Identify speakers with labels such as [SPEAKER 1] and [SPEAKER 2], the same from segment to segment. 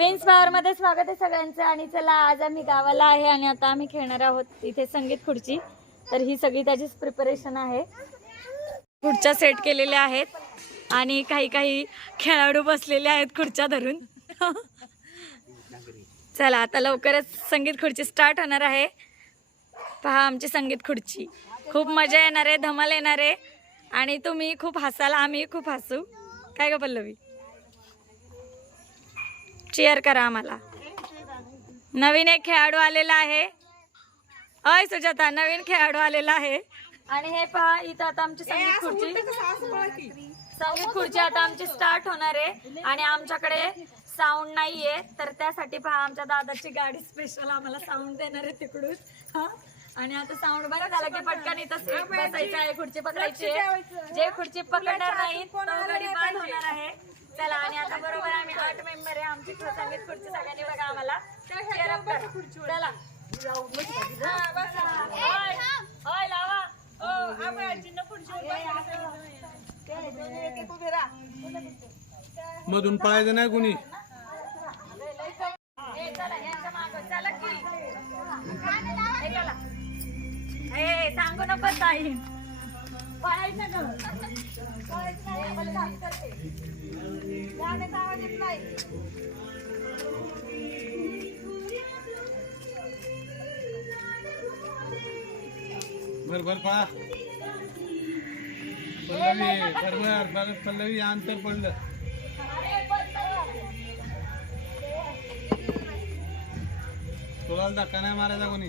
[SPEAKER 1] Prince power मध्ये स्वागत आहे सगळ्यांचं. आणि चला आज आम्ही गावाला आहे आणि आता आम्ही खेळणार आहोत इथे संगीत खुर्ची. तर ही सगळी त्याचीच प्रिपरेशन आहे. खुर्च्या सेट केलेल्या आहेत आणि काही काही खेळाडू बसलेले आहेत खुर्च्या धरून. चला आता लवकरच संगीत खुर्ची स्टार्ट होणार आहे. पहा आमची संगीत खुर्ची. खूप मजा येणार आहे धमाल येणार आहे. आणि तुम्ही खूप हसाल आम्ही खूप हसू. काय ग पल्लवी? चेअर करा आम्हाला. नवीन एक खेळाडू आलेला आहे. अय सुजाता नवीन खेळाडू आलेला आहे. आणि हे पहा इथं आता आमची संगीत खुर्ची. संगीत खुर्ची आता आमची स्टार्ट होणार आहे. आणि आमच्याकडे साऊंड नाहीये. तर त्यासाठी पहा आमच्या दादाची गाडी स्पेशल आम्हाला साऊंड देणार आहे तिकडून. हा? आणि आता साऊंड बरं झालं की पटकन इथं सीट बसायचं आहे खुर्ची पकडायची आहे. जे खुर्ची पकडणार नाही तो गाडी बाद होणार आहे. चला आणि आता बरोबर आम्ही आठ मेंबर आहे आमची संगीत खुर्ची सगळ्यांनी बघा आम्हाला Cheer up करा. चला हा, बसा. होय. होय, लावा.
[SPEAKER 2] मधून पळायचं नाही कोणी
[SPEAKER 1] ए, चला, यांच्या मागं. चला की. ए, चला. ए, सांगू नको ताई पळायचं ग. पळायचं नाही, आम्हाला
[SPEAKER 2] बर बर पळा पल्लवी बरोबर. पल्लवी अंतर पडलं. तुला धक्का नाही मारायचा कोणी?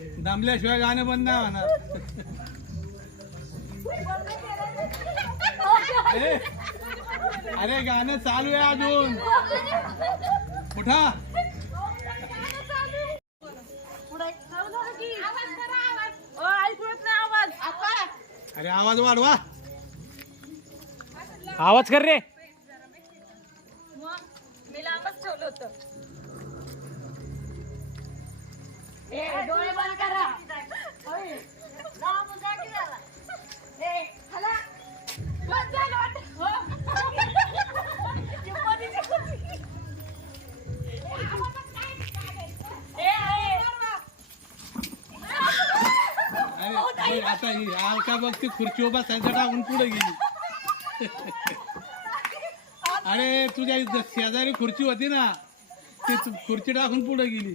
[SPEAKER 2] दाबल्याशिवाय गाणं बंद नाही होणार. अरे गाणं चालू आहे अजून. उठा. अरे आवाज वाढवा.
[SPEAKER 3] आवाज कर रे.
[SPEAKER 1] मी लांबच ठेवलं होतं. ए.
[SPEAKER 2] अरे अरे, आता ही अलका बघ ती खुर्ची बसायचं टाकून पुढे गेली. अरे तुझ्या शेजारी खुर्ची होती ना ती तू खुर्ची टाकून पुढे गेली.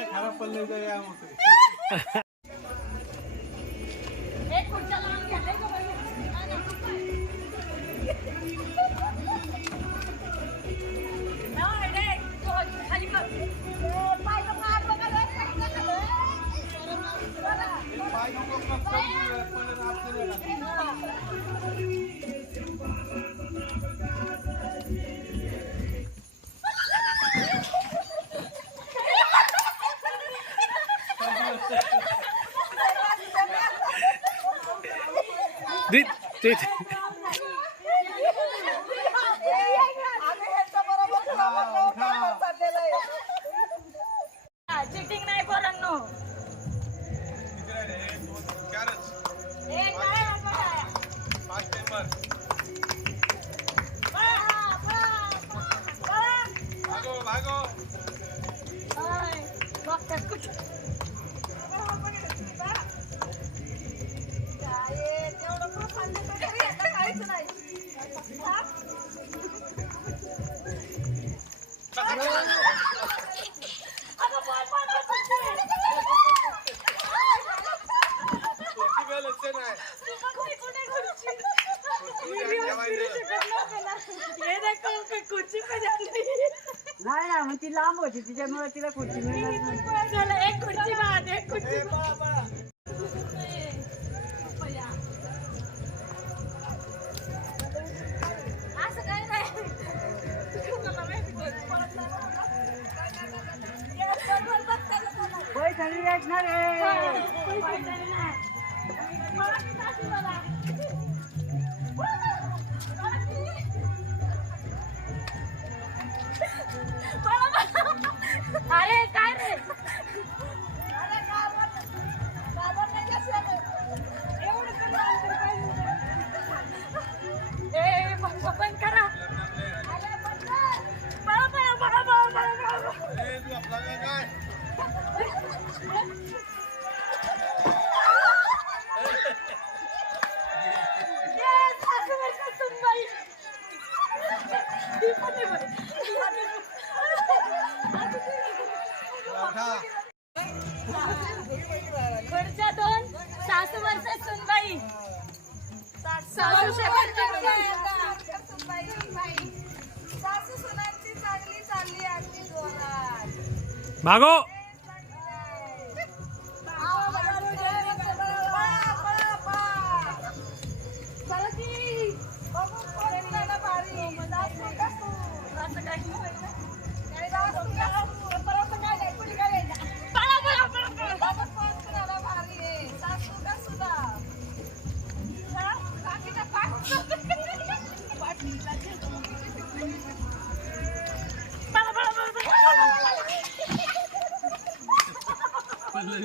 [SPEAKER 2] आता खराब पडलं या
[SPEAKER 1] ते- चिटिंग नाही पोरांनो. ए,
[SPEAKER 4] नाही ना मग ती लांब होती तिच्यामुळे तिला खुर्ची मिळणार नाही
[SPEAKER 1] चला एक खुर्ची बाद एक खुर्ची
[SPEAKER 3] ¡Mago!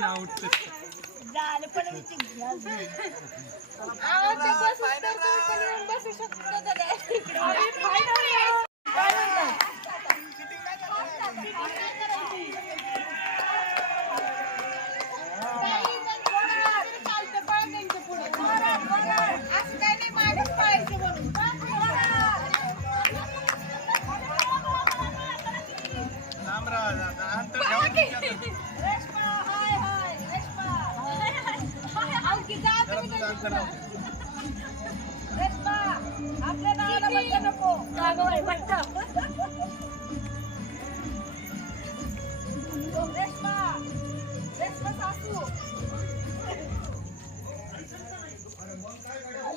[SPEAKER 2] आवडते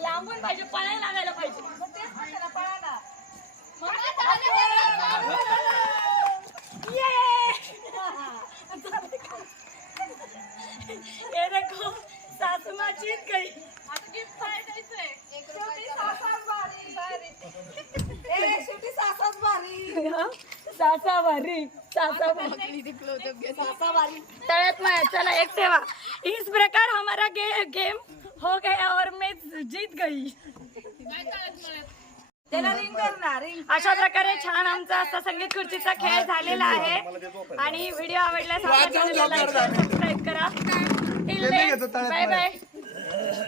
[SPEAKER 1] लांबून पाहिजे पळायला लागायला पाहिजे.
[SPEAKER 5] मग तेच म्हणते ना पळा ना
[SPEAKER 1] ये देखो सासू माँ जीत गई
[SPEAKER 5] शेवटी सासाच भारी ए शेवटी सासाच भारी
[SPEAKER 1] सासा भारी सासा भारी
[SPEAKER 5] सासा भारी
[SPEAKER 1] तळ्यात माया चला एक ठेवा. इस प्रकार हमारा गे, गेम हो गया और मैं जीत गई.
[SPEAKER 5] त्याला रिंग करणार रिंग
[SPEAKER 1] अशा प्रकारे छान आमचा असा संगीत खुर्चीचा खेळ झालेला आहे. आणि व्हिडिओ सबस्क्राईब करा. Bye bye